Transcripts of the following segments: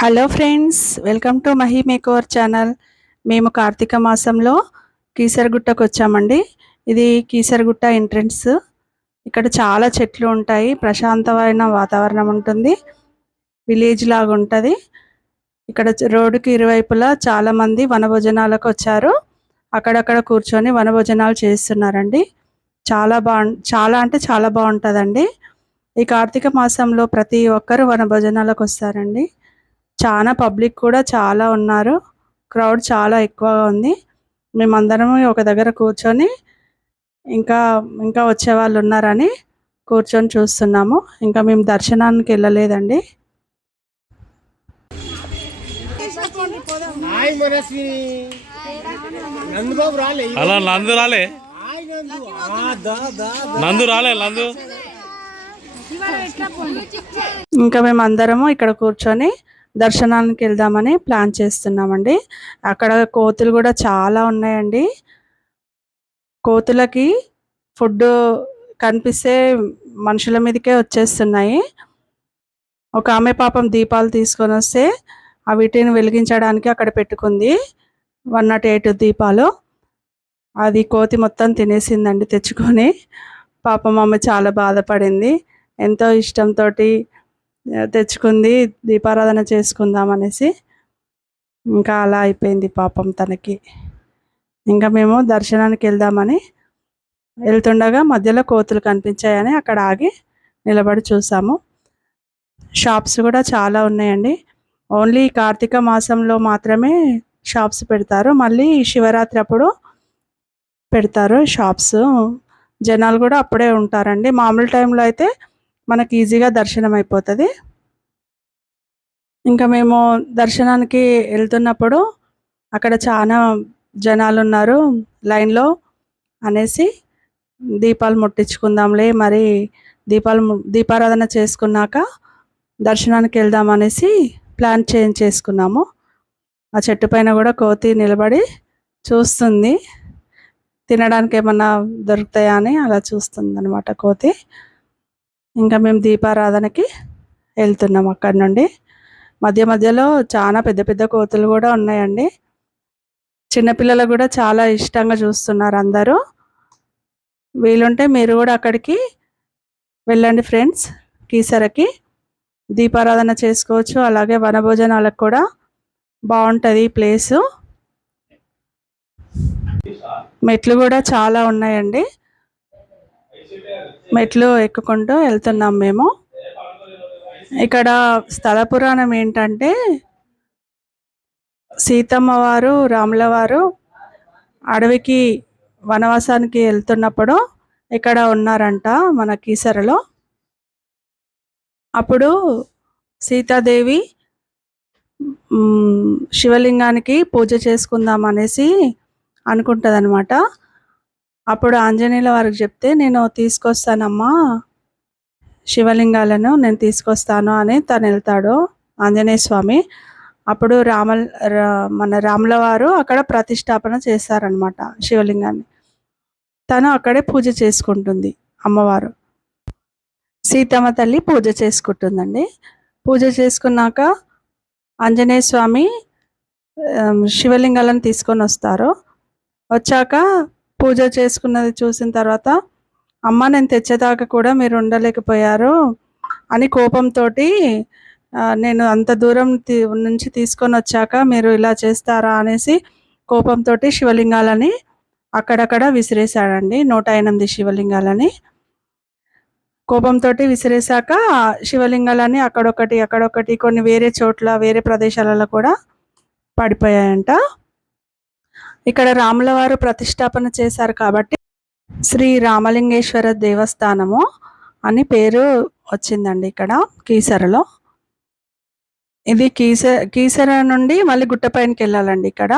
Hello friends, welcome to Mahi makeover channel. మేము కార్తీక మాసంలో కీసరగుట్టకు వచ్చామండి. ఇది కీసరగుట్ట ఎంట్రన్స్. ఇక్కడ చాలా చెట్లు ఉంటాయి, ప్రశాంతమైన వాతావరణం ఉంటుంది, విలేజ్ లాగా ఉంటుంది. ఇక్కడ రోడ్డుకి ఇరువైపులా చాలా మంది వనభోజనాలకు వచ్చారు. అక్కడక్కడ కూర్చొని వనభోజనాలు చేస్తున్నారండి. చాలా అంటే చాలా బాగుంటుందండి. ఈ కార్తీక మాసంలో ప్రతి ఒక్కరు వనభోజనాలకు వస్తారండి. చాలా పబ్లిక్ కూడా చాలా ఉన్నారు. క్రౌడ్ చాలా ఎక్కువగా ఉంది. మేమందరం ఒక దగ్గర కూర్చొని ఇంకా ఇంకా వచ్చే వాళ్ళు ఉన్నారని కూర్చొని చూస్తున్నాము. ఇంకా మేము దర్శనానికి వెళ్ళలేదండి. అలా నందు రాలే ఇంకా మేము అందరము ఇక్కడ కూర్చొని దర్శనానికి వెళ్దామని ప్లాన్ చేస్తున్నామండి. అక్కడ కోతులు కూడా చాలా ఉన్నాయండి. కోతులకి ఫుడ్ కనిపిస్తే మనుషుల మీదకే వచ్చేస్తున్నాయి. ఒక ఆమె పాపం దీపాలు తీసుకొని వస్తే వీటిని వెలిగించడానికి అక్కడ పెట్టుకుంది 108 దీపాలు. అది కోతి మొత్తం తినేసిందండి తెచ్చుకొని. పాపం ఆమె చాలా బాధపడింది. ఎంతో ఇష్టంతో తెచ్చుకుంది, దీపారాధన చేసుకుందాం అనేసి. ఇంకా అలా అయిపోయింది పాపం తనకి. ఇంకా మేము దర్శనానికి వెళ్దామని వెళ్తుండగా మధ్యలో కోతులు కనిపించాయని అక్కడ ఆగి నిలబడి చూసాము. షాప్స్ కూడా చాలా ఉన్నాయండి. ఓన్లీ కార్తీక మాసంలో మాత్రమే షాప్స్ పెడతారు, మళ్ళీ శివరాత్రి అప్పుడు పెడతారు షాప్స్. జనాలు కూడా అప్పుడే ఉంటారండి. మామూలు టైంలో అయితే మనకి ఈజీగా దర్శనం అయిపోతుంది. ఇంకా మేము దర్శనానికి వెళ్తున్నప్పుడు అక్కడ చాలా జనాలు ఉన్నారు లైన్లో అనేసి దీపాలు ముట్టించుకుందాంలే, మరి దీపారాధన చేసుకున్నాక దర్శనానికి వెళ్దాం అనేసి ప్లాన్ చేంజ్ చేసుకున్నాము. ఆ చెట్టు పైన కూడా కోతి నిలబడి చూస్తుంది, తినడానికి ఏమన్నా దొరుకుతాయా అని అలా చూస్తుంది అనమాట కోతి. ఇంకా మేము దీపారాధనకి వెళ్తున్నాం. అక్కడి నుండి మధ్య మధ్యలో చాలా పెద్ద పెద్ద కోతులు కూడా ఉన్నాయండి. చిన్నపిల్లలు కూడా చాలా ఇష్టంగా చూస్తున్నారు అందరూ. వీలుంటే మీరు కూడా అక్కడికి వెళ్ళండి ఫ్రెండ్స్. కీసరకి దీపారాధన చేసుకోవచ్చు, అలాగే వనభోజనాలకు కూడా బాగుంటుంది ఈ ప్లేసు. మెట్లు కూడా చాలా ఉన్నాయండి. మెట్లు ఎక్కుకుంటూ వెళ్తున్నాం మేము. ఇక్కడ స్థల పురాణం ఏంటంటే, సీతమ్మ వారు రాముల వారు అడవికి వనవాసానికి వెళ్తున్నప్పుడు ఇక్కడ ఉన్నారంట మన కీసరలో. అప్పుడు సీతాదేవి శివలింగానికి పూజ చేసుకుందాం అనేసి అనుకుంటుంది అనమాట. అప్పుడు ఆంజనేయుల వారికి చెప్తే, నేను తీసుకొస్తానమ్మా శివలింగాలను, నేను తీసుకొస్తాను అని తను వెళ్తాడు ఆంజనేయ స్వామి. అప్పుడు మన రాముల వారు అక్కడ ప్రతిష్టాపన చేస్తారనమాట శివలింగాన్ని. తను అక్కడే పూజ చేసుకుంటుంది అమ్మవారు. సీతమ్మ తల్లి పూజ చేసుకుంటుందండి. పూజ చేసుకున్నాక ఆంజనేయ స్వామి శివలింగాలను తీసుకొని వస్తారు. వచ్చాక పూజ చేసుకున్నది చూసిన తర్వాత, అమ్మ నేను తెచ్చేదాకా కూడా మీరు ఉండలేకపోయారు అని కోపంతో, నేను అంత దూరం నుంచి తీసుకొని వచ్చాక మీరు ఇలా చేస్తారా అనేసి కోపంతో శివలింగాలని అక్కడక్కడ విసిరేశాడండి. 108 శివలింగాలని కోపంతో విసిరేశాక శివలింగాలని అక్కడొకటి కొన్ని వేరే చోట్ల వేరే ప్రదేశాలలో కూడా పడిపోయాయంట. ఇక్కడ రాముల వారు ప్రతిష్టాపన చేశారు కాబట్టి శ్రీ రామలింగేశ్వర దేవస్థానము అని పేరు వచ్చిందండి ఇక్కడ కీసరలో. ఇది కీసర నుండి మళ్ళీ గుట్టపైనకి వెళ్ళాలండి. ఇక్కడ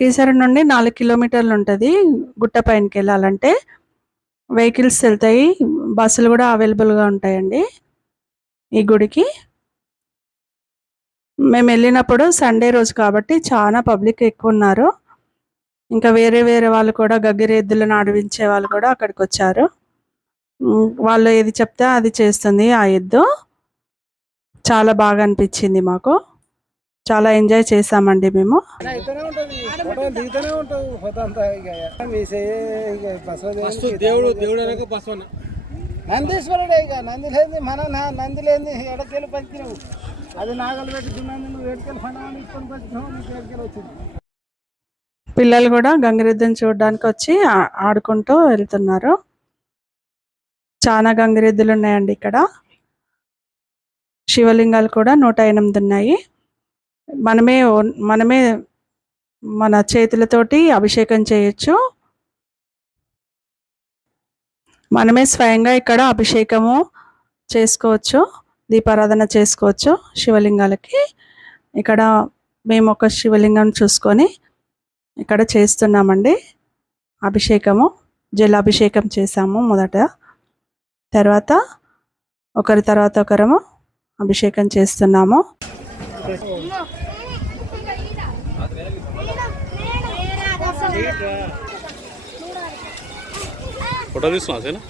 కీసర నుండి 4 కిలోమీటర్లు ఉంటుంది గుట్టపైనకి వెళ్ళాలంటే. వెహికల్స్ వెళ్తాయి, బస్సులు కూడా అవైలబుల్గా ఉంటాయండి ఈ గుడికి. మేము వెళ్ళినప్పుడు సండే రోజు కాబట్టి చాలా పబ్లిక్ ఎక్కువ ఉన్నారు. ఇంకా వేరే వేరే వాళ్ళు కూడా, గగ్గిరెద్దులను ఆడిపించే వాళ్ళు కూడా అక్కడికి వచ్చారు. వాళ్ళు ఏది చెప్తే అది చేస్తుంది ఆ ఎద్దు. చాలా బాగా అనిపించింది మాకు. చాలా ఎంజాయ్ చేసామండి మేము. దేవుడు దేవుడు అనక బసవన్న నందీశ్వరుడే. ఇక నంది లేని మన నంది లేని ఎడకెళ్ళి పంచినావు. అది నాగలు పెట్టుకున్నాను, నువ్వు ఎడకెళ్ళి పండుగ ఇచ్చుకొని పంచినావు, నీకు ఎడకెళ్ళి వచ్చింది. పిల్లలు కూడా గంగిరెద్దుని చూడడానికి వచ్చి ఆడుకుంటూ వెళ్తున్నారు. చాలా గంగిరెద్దులు ఉన్నాయండి ఇక్కడ. శివలింగాలు కూడా 108 ఉన్నాయి. మనమే మన చేతులతోటి అభిషేకం చేయొచ్చు. మనమే స్వయంగా ఇక్కడ అభిషేకము చేసుకోవచ్చు, దీపారాధన చేసుకోవచ్చు శివలింగాలకి. ఇక్కడ మేము ఒక శివలింగం చూసుకొని ఇక్కడ చేస్తున్నామండి అభిషేకము. జలాభిషేకం చేసాము మొదట, తర్వాత ఒకరి తర్వాత ఒకరము అభిషేకం చేస్తున్నాము. ఫోటో తీసుకున్నా సేనా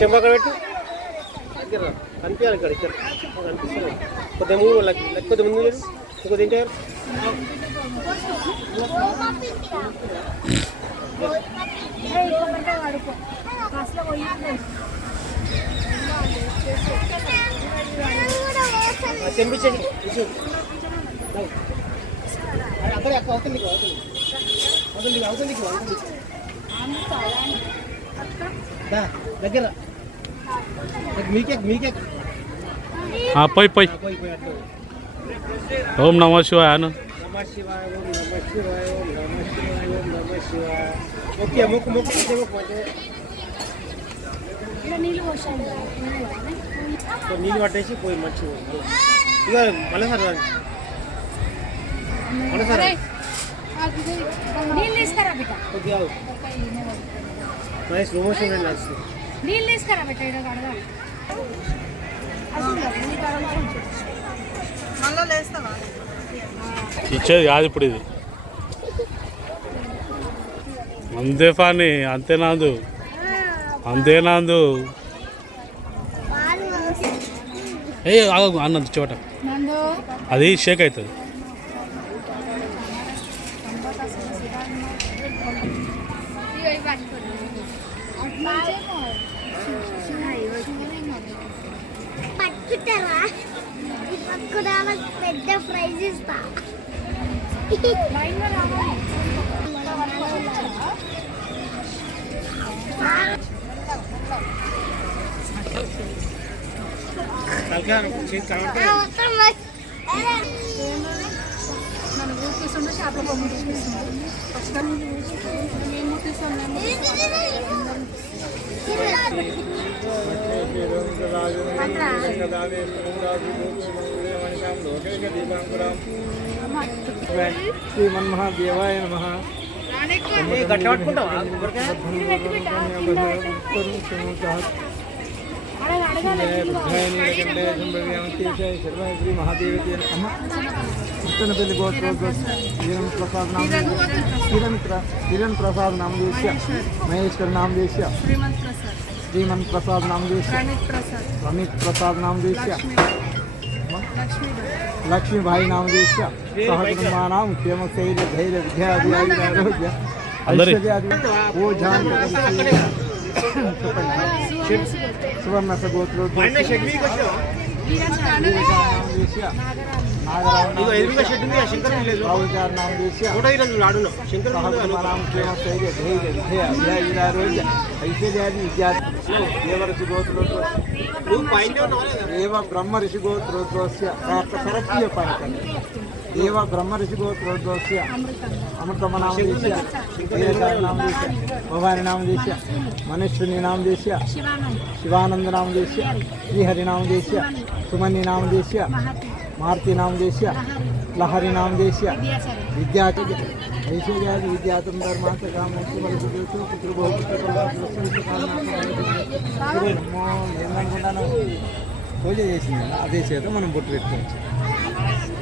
చెంబ అక్కడ పెట్టు, దగ్గర కనిపించాలి. ఇక్కడ ఇక్కడ కనిపిస్తుంది. కొద్దిగా ముందు కొద్దిగా ముందు కొద్దిగా తింటారు. చెంపించండి అక్కడే అక్క అవుతుంది అవుతుంది అవుతుంది అవుతుంది దగ్గర మీకే పోయి పోయి ఓం నమ శివాయ అను. నమ శివాయ, ఓం నమ శివాయ, ఓం నమ శివాయ, ఓం నమ శివాయ. ఓకే మొక్కు మొక్కు నీళ్ళు పట్టేసి పోయి మంచిగా ఇక మళ్ళీ సార్ మళ్ళీ సార్ కొద్దిగా స్లో మోషన్ నడుస్తుంది. నీళ్ళు తీసుకురా బిడ్డ ఇచ్చేది కాదు ఇప్పుడు ఇది. అంతే ఫాని అంతేనాందు అంతేనాందు ఏ అన్నది చోట అది షేక్ అవుతుంది. పట్టుకుంటారా పెద్ద ప్రైజ్ ఇస్తా. చేపల బొమ్మ శ్రీమన్మహాదేవాయ నమః. శ్రీ మహాదేవతే ముత్తనపల్లి కిరణ్ ప్రసాద్ నామదేశ్య మహేశ్వర నామదేశ్య శ్రీమన్ ప్రసాద్ నామదేశ్య రమిత్ ప్రసాద్ నామదేశ్య లక్ష్మీబాయి నామదేశ్య సహకుటుంబానాం క్షేమ శైర్య ధైర్య విద్యాది ఆరోగ్య ఐశ్వర్యాది ఓ జాన్ సువర్ణ సగోత్రోద్దేశ్య బ్రహ్మ ఋషిగోత్రోద్వస్య దేవ బ్రహ్మ ఋషిగోత్రోద్వస్య అమృతమ నామదేశ్య నామదేశ్య భవాని నామదేశ్య మనుష్యుని నామదేశ్య శివానంద నామదేశ్య శ్రీహరి నామదేశ్య సుమని నామదేశ్య मारुति नाम देश्य लहरी नाम देश्य विद्या ऐश्वर्यादि विद्यातम धर्मांत काम పూజ చేసింది అదే చేత మనం బొట్టు పెట్టుకోవచ్చు.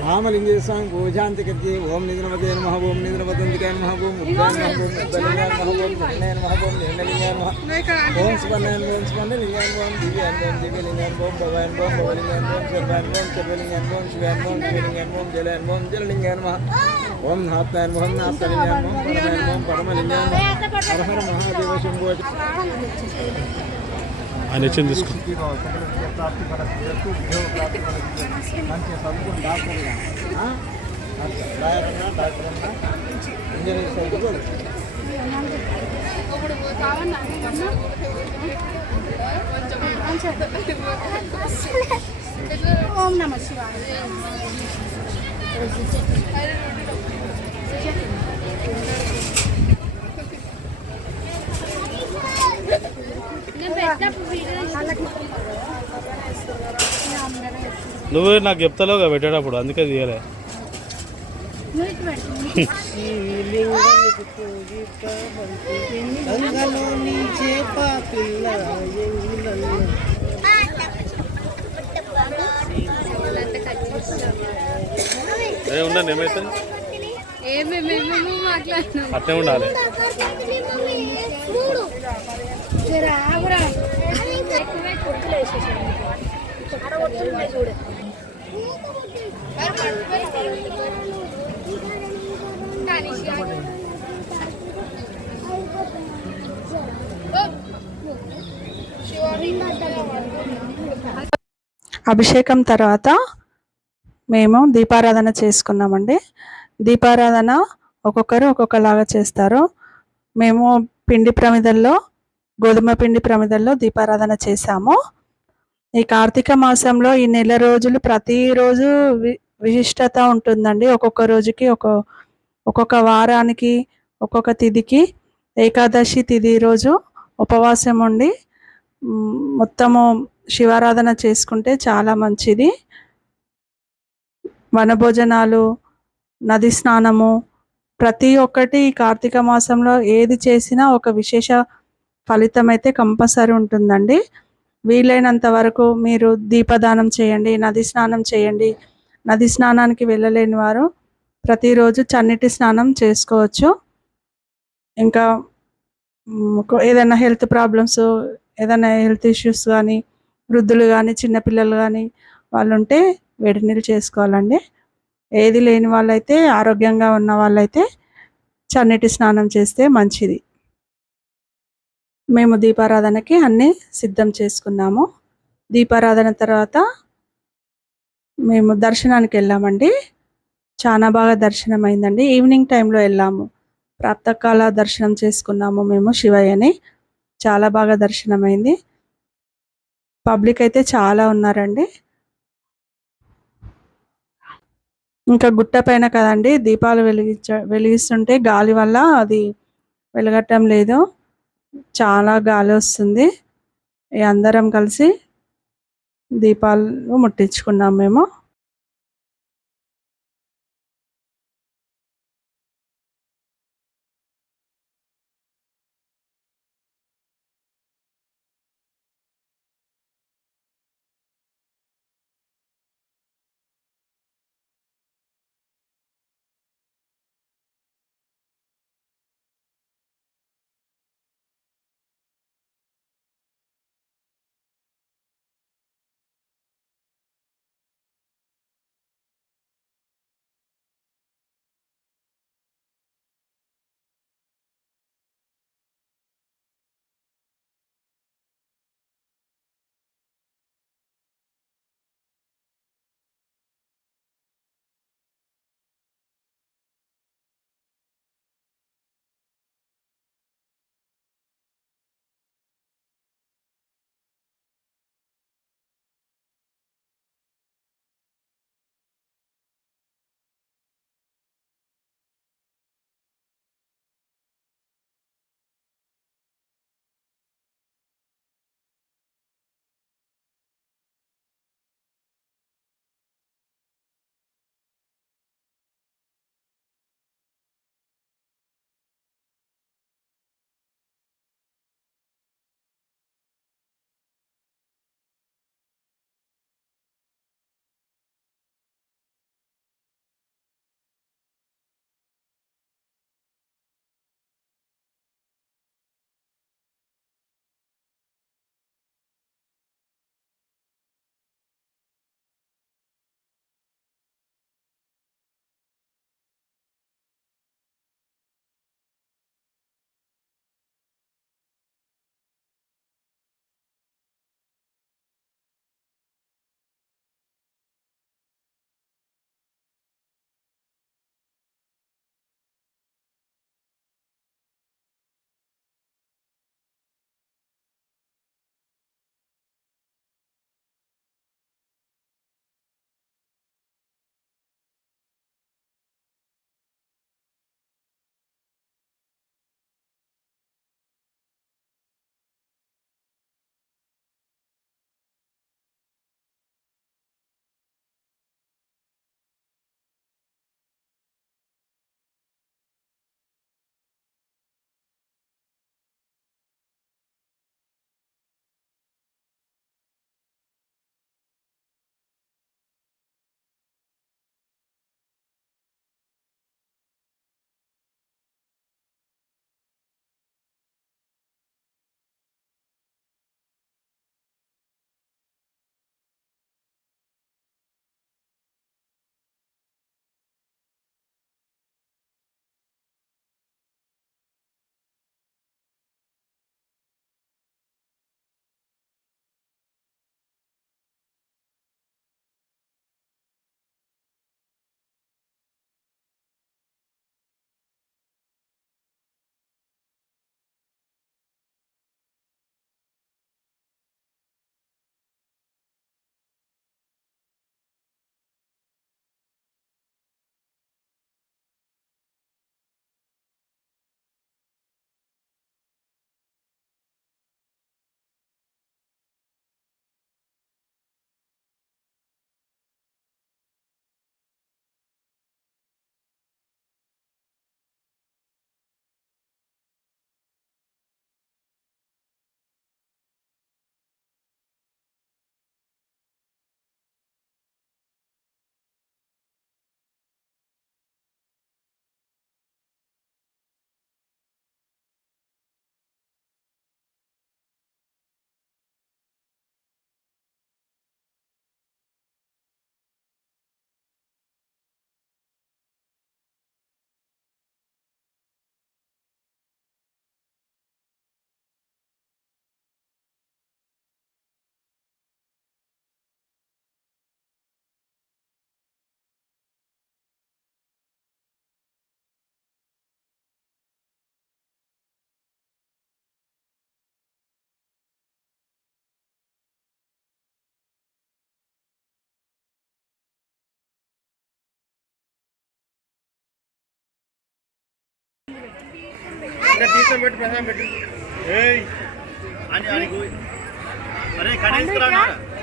రామలింగేశ్వర స్వామి పూజాంతి కర్తే ఓం నిద్రమతే నమః ఓం నిద్రమతంతికాయ నమః ఓం ఉద్దాయ నమః ఓం ఉద్దలింగాయ నమః ఓం నిర్ణయ నమః ఓం నిర్ణలింగాయ నమః ఓం స్పందన ఓం స్పందన లింగాయ ఓం దివ్యాయ ఓం దివ్యలింగాయ ఓం భవాయ ఓం భవలింగాయ ఓం సర్వాయ ఓం సర్వలింగాయ ఓం శివాయ ఓం శివలింగాయ ఓం జలాయ ఓం జలలింగాయ నమః ఓం నాత్యాయ ఓం నాత్యలింగాయ ఓం పరమాయ ఓం పరమలింగాయ హర హర మహాదేవ శంభో. ఆయన ఇచ్చింది తీసుకో. మంచి చదువుకుని డాక్టర్ ఇంజనీర్ చదువుకోడు. ఓం నమ శివాయ. నువ్వు నాకు చెప్తావుగా పెట్టేటప్పుడు, అందుకే తీయలే. ఉండండి, ఏమైతే అట్నే ఉండాలి. అభిషేకం తర్వాత మేము దీపారాధన చేసుకున్నామండి. దీపారాధన ఒక్కొక్కరు ఒక్కొక్కలాగా చేస్తారు. మేము పిండి ప్రమిదల్లో, గోధుమ పిండి ప్రమిదల్లో దీపారాధన చేశాము. ఈ కార్తీక మాసంలో ఈ నెల రోజులు ప్రతిరోజు విశిష్టత ఉంటుందండి. ఒక్కొక్క రోజుకి ఒక్కొక్క వారానికి ఒక్కొక్క తిథికి ఏకాదశి తిథి రోజు ఉపవాసం ఉండి మొత్తము శివారాధన చేసుకుంటే చాలా మంచిది. వనభోజనాలు, నది స్నానము, ప్రతి ఒక్కటి ఈ కార్తీక మాసంలో ఏది చేసినా ఒక విశేష ఫలితం అయితే కంపల్సరీ ఉంటుందండి. వీలైనంత వరకు మీరు దీపదానం చేయండి, నది స్నానం చేయండి. నది స్నానానికి వెళ్ళలేని వారు ప్రతిరోజు చన్నీటి స్నానం చేసుకోవచ్చు. ఇంకా ఏదైనా హెల్త్ ప్రాబ్లమ్స్, ఏదైనా హెల్త్ ఇష్యూస్ కానీ, వృద్ధులు కానీ, చిన్నపిల్లలు కానీ వాళ్ళు ఉంటే వేడి నీళ్ళు చేసుకోవాలండి. ఏది లేని వాళ్ళైతే, ఆరోగ్యంగా ఉన్న వాళ్ళైతే చన్నీటి స్నానం చేస్తే మంచిది. మేము దీపారాధనకి అన్నీ సిద్ధం చేసుకున్నాము. దీపారాధన తర్వాత మేము దర్శనానికి వెళ్ళామండి. చాలా బాగా దర్శనం అయిందండి. ఈవినింగ్ టైంలో వెళ్ళాము. ప్రాతకాల దర్శనం చేసుకున్నాము మేము శివయ్యని. చాలా బాగా దర్శనం అయింది. పబ్లిక్ అయితే చాలా ఉన్నారండి. ఇంకా గుట్ట పైన కదండి దీపాలు వెలిగిస్తుంటే గాలి వల్ల అది వెలగటం లేదు, చాలా గాలి వస్తుంది. అందరం కలిసి దీపాలు ముట్టించుకున్నాం మేము.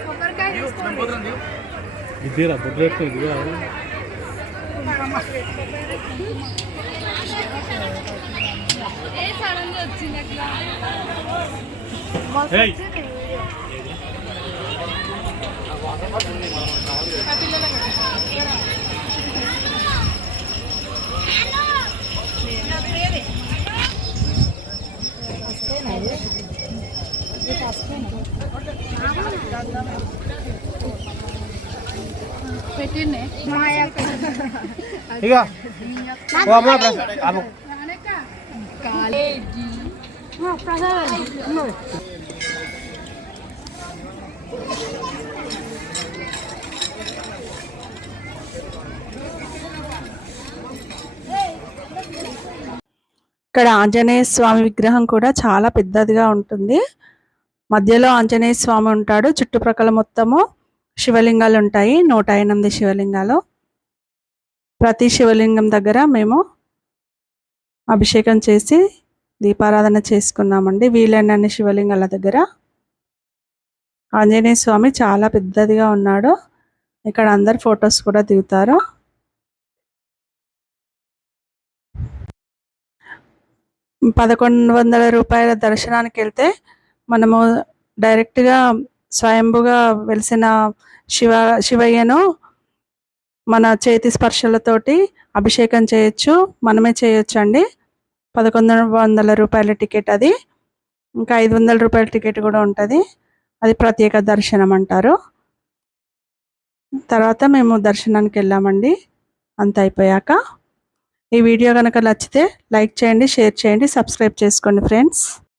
కొబ్బరికాయ తీసుకోండి. ఇద్దరా బొట్టు పెట్టుకో ఇదిగా ఏయ్ ఇక ఇక్కడ ఆంజనేయ స్వామి విగ్రహం కూడా చాలా పెద్దదిగా ఉంటుంది. మధ్యలో ఆంజనేయ స్వామి ఉంటాడు. చుట్టుప్రక్కల మొత్తము శివలింగాలు ఉంటాయి. 108 శివలింగాలు. ప్రతి శివలింగం దగ్గర మేము అభిషేకం చేసి దీపారాధన చేసుకున్నామండి. వీలైనన్ని శివలింగాల దగ్గర. ఆంజనేయ స్వామి చాలా పెద్దదిగా ఉన్నాడు. ఇక్కడ అందరు ఫొటోస్ కూడా దిగుతారు. ₹1100 దర్శనానికి వెళ్తే మనము డైరెక్ట్గా స్వయంభుగా వెలిసిన శివయ్యను మన చేతి స్పర్శలతోటి అభిషేకం చేయొచ్చు. మనమే చేయొచ్చు అండి. ₹1100 టికెట్ అది. ఇంకా ₹500 టికెట్ కూడా ఉంటుంది. అది ప్రత్యేక దర్శనం అంటారు. తర్వాత మేము దర్శనానికి వెళ్ళామండి. అంత అయిపోయాక ఈ వీడియో కనుక నచ్చితే లైక్ చేయండి, షేర్ చేయండి, సబ్స్క్రైబ్ చేసుకోండి ఫ్రెండ్స్.